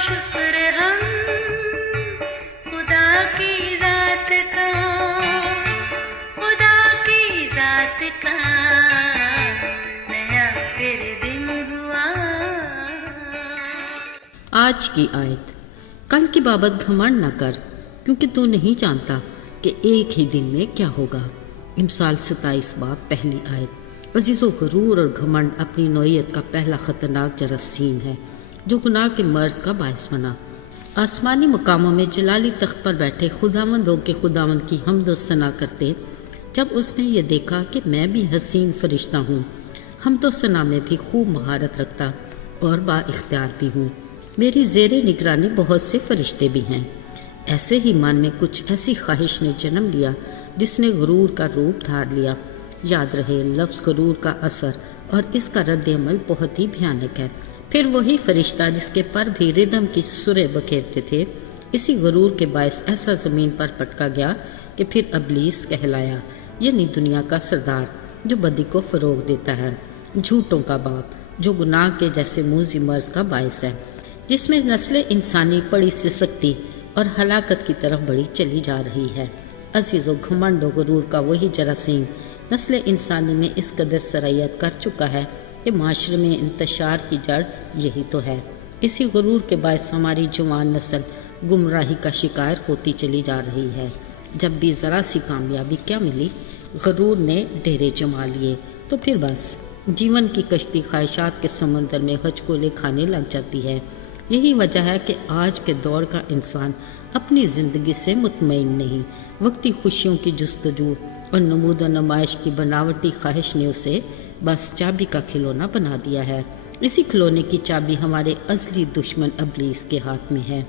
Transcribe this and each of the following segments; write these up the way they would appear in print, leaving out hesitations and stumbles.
شکر ہم خدا کی ذات کا، خدا کی ذات کا نیا پھر دن ہوا۔ آج کی آیت، کل کی بابت گھمنڈ نہ کر کیونکہ تو نہیں جانتا کہ ایک ہی دن میں کیا ہوگا۔ امثال 27 باب پہلی آیت۔ عزیزو، غرور اور گھمنڈ اپنی نوعیت کا پہلا خطرناک جراثیم ہے جو گناہ کے مرض کا باعث بنا۔ آسمانی مقاموں میں جلالی تخت پر بیٹھے خداوند ہو کے خداوند کی حمد و ثنا کرتے جب اس نے یہ دیکھا کہ میں بھی حسین فرشتہ ہوں، حمد و ثنا میں بھی خوب مہارت رکھتا اور با اختیار بھی ہوں، میری زیر نگرانی بہت سے فرشتے بھی ہیں۔ ایسے ہی من میں کچھ ایسی خواہش نے جنم لیا جس نے غرور کا روپ دھار لیا۔ یاد رہے، لفظ غرور کا اثر اور اس کا رد عمل بہت ہی بھیانک ہے۔ پھر وہی فرشتہ جس کے پر بھی ردم کی سریں بکھیرتے تھے، اسی غرور کے باعث ایسا زمین پر پٹکا گیا کہ پھر ابلیس کہلایا، یعنی دنیا کا سردار جو بدی کو فروغ دیتا ہے، جھوٹوں کا باپ جو گناہ کے جیسے موذی مرض کا باعث ہے، جس میں نسل انسانی بڑی سسکتی اور ہلاکت کی طرف بڑی چلی جا رہی ہے۔ عزیزو، گھمنڈ و غرور کا وہی جراثیم نسل انسانی میں اس قدر سرایت کر چکا ہے کہ معاشرے میں انتشار کی جڑ یہی تو ہے۔ اسی غرور کے باعث ہماری جوان نسل گمراہی کا شکار ہوتی چلی جا رہی ہے۔ جب بھی ذرا سی کامیابی کیا ملی، غرور نے ڈیرے جما لیے تو پھر بس جیون کی کشتی خواہشات کے سمندر میں ہچکولے کھانے لگ جاتی ہے۔ یہی وجہ ہے کہ آج کے دور کا انسان اپنی زندگی سے مطمئن نہیں۔ وقتی خوشیوں کی جستجو اور نمود و نمائش کی بناوٹی خواہش نے اسے بس چابی کا کھلونا بنا دیا ہے۔ اسی کھلونے کی چابی ہمارے ازلی دشمن ابلیس کے ہاتھ میں ہے،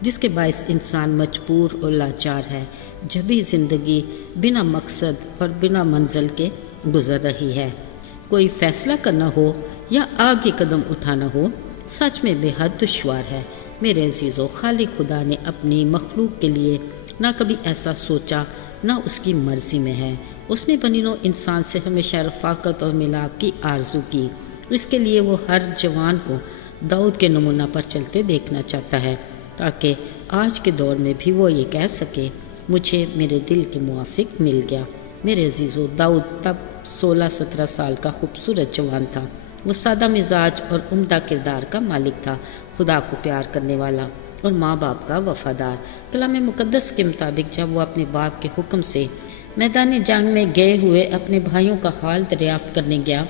جس کے باعث انسان مجبور اور لاچار ہے، جبھی زندگی بنا مقصد اور بنا منزل کے گزر رہی ہے۔ کوئی فیصلہ کرنا ہو یا آگے قدم اٹھانا ہو، سچ میں بے حد دشوار ہے۔ میرے عزیزو، خالق خدا نے اپنی مخلوق کے لیے نہ کبھی ایسا سوچا نہ اس کی مرضی میں ہے۔ اس نے بنی نوع انسان سے ہمیشہ رفاقت اور ملاپ کی آرزو کی۔ اس کے لیے وہ ہر جوان کو داؤد کے نمونہ پر چلتے دیکھنا چاہتا ہے، تاکہ آج کے دور میں بھی وہ یہ کہہ سکے، مجھے میرے دل کے موافق مل گیا۔ میرے عزیزو، داؤد تب 16-17 سال کا خوبصورت جوان تھا۔ وہ سادہ مزاج اور عمدہ کردار کا مالک تھا، خدا کو پیار کرنے والا اور ماں باپ کا وفادار۔ کلام مقدس کے مطابق جب وہ اپنے باپ کے حکم سے میدان جنگ میں گئے ہوئے اپنے بھائیوں کا حال دریافت کرنے گیا،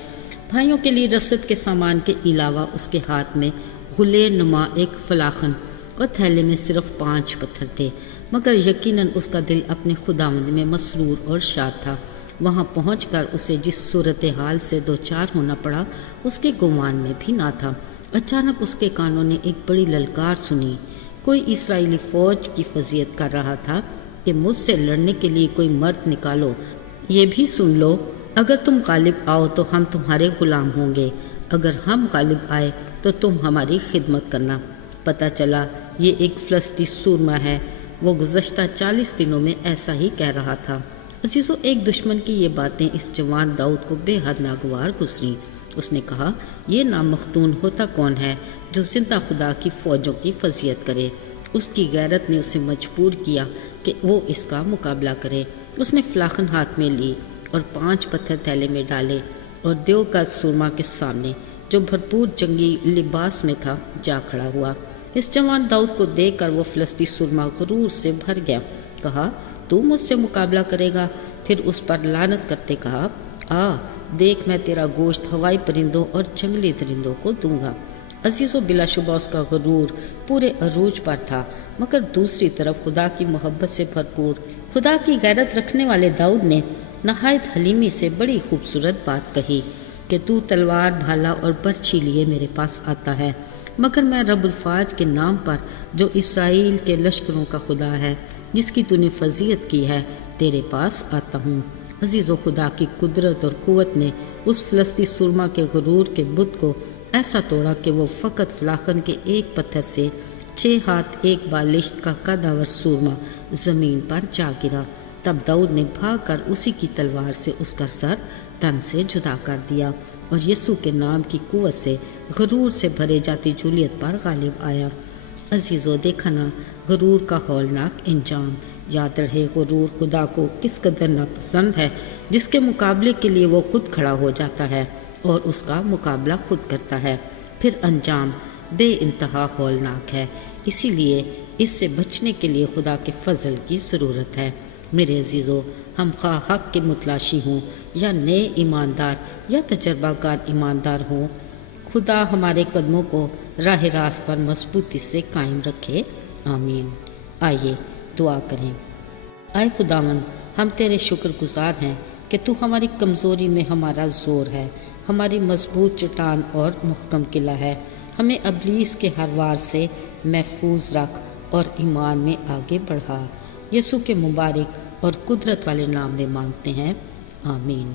بھائیوں کے لیے رسد کے سامان کے علاوہ اس کے ہاتھ میں غلے نما ایک فلاخن اور تھیلے میں صرف 5 پتھر تھے، مگر یقیناً اس کا دل اپنے خداوند میں مسرور اور شاد تھا۔ وہاں پہنچ کر اسے جس صورتحال سے دوچار ہونا پڑا اس کے گمان میں بھی نہ تھا۔ اچانک اس کے کانوں نے ایک بڑی للکار سنی۔ کوئی اسرائیلی فوج کی فضیحت کر رہا تھا کہ مجھ سے لڑنے کے لیے کوئی مرد نکالو، یہ بھی سن لو، اگر تم غالب آؤ تو ہم تمہارے غلام ہوں گے، اگر ہم غالب آئے تو تم ہماری خدمت کرنا۔ پتہ چلا یہ ایک فلسطینی سورما ہے۔ وہ گزشتہ 40 دنوں میں ایسا ہی کہہ رہا تھا۔ عزیزو، ایک دشمن کی یہ باتیں اس جوان داؤد کو بے حد ناگوار گزریں۔ اس نے کہا، یہ نامختون ہوتا کون ہے جو زندہ خدا کی فوجوں کی فضیحت کرے؟ اس کی غیرت نے اسے مجبور کیا کہ وہ اس کا مقابلہ کرے۔ اس نے فلاخن ہاتھ میں لی اور 5 پتھر تھیلے میں ڈالے اور دیو کا سورما کے سامنے جو بھرپور جنگی لباس میں تھا جا کھڑا ہوا۔ اس جوان داؤد کو دیکھ کر وہ فلسطینی سورما غرور سے بھر گیا۔ کہا، تو مجھ سے مقابلہ کرے گا؟ پھر اس پر لعنت کرتے کہا، آ دیکھ، میں تیرا گوشت ہوائی پرندوں اور جنگلی درندوں کو دوں گا۔ عزیزو، بلا شبہ اس کا غرور پورے عروج پر تھا، مگر دوسری طرف خدا کی محبت سے بھرپور، خدا کی غیرت رکھنے والے داؤد نے نہایت حلیمی سے بڑی خوبصورت بات کہی کہ تو تلوار، بھالا اور برچھی لیے میرے پاس آتا ہے، مگر میں رب الفاظ کے نام پر جو اسرائیل کے لشکروں کا خدا ہے، جس کی تو نے فضیحت کی ہے، تیرے پاس آتا ہوں۔ عزیزو، خدا کی قدرت اور قوت نے اس فلسطینی سورما کے غرور کے بت کو ایسا توڑا کہ وہ فقط فلاخن کے ایک پتھر سے 6 ہاتھ 1 بالشت کا قداور سورما زمین پر جا گرا۔ تب داؤد نے بھاگ کر اسی کی تلوار سے اس کا سر تن سے جدا کر دیا اور یسوع کے نام کی قوت سے غرور سے بھرے جاتی جولیت پر غالب آیا۔ عزیزو دیکھا نا غرور کا ہولناک انجام، یاد رہے غرور خدا کو کس قدر ناپسند ہے، جس کے مقابلے کے لیے وہ خود کھڑا ہو جاتا ہے اور اس کا مقابلہ خود کرتا ہے، پھر انجام بے انتہا ہولناک ہے۔ اسی لیے اس سے بچنے کے لیے خدا کے فضل کی ضرورت ہے۔ میرے عزیزو، ہم خواہ حق کے متلاشی ہوں یا نئے ایماندار یا تجربہ کار ایماندار ہوں، خدا ہمارے قدموں کو راہ راست پر مضبوطی سے قائم رکھے، آمین۔ آئیے دعا کریں۔ اے خداوند، ہم تیرے شکر گزار ہیں کہ تو ہماری کمزوری میں ہمارا زور ہے، ہماری مضبوط چٹان اور محکم قلعہ ہے۔ ہمیں ابلیس کے ہر وار سے محفوظ رکھ اور ایمان میں آگے بڑھا۔ یسوع کے مبارک اور قدرت والے نام میں مانگتے ہیں، آمین۔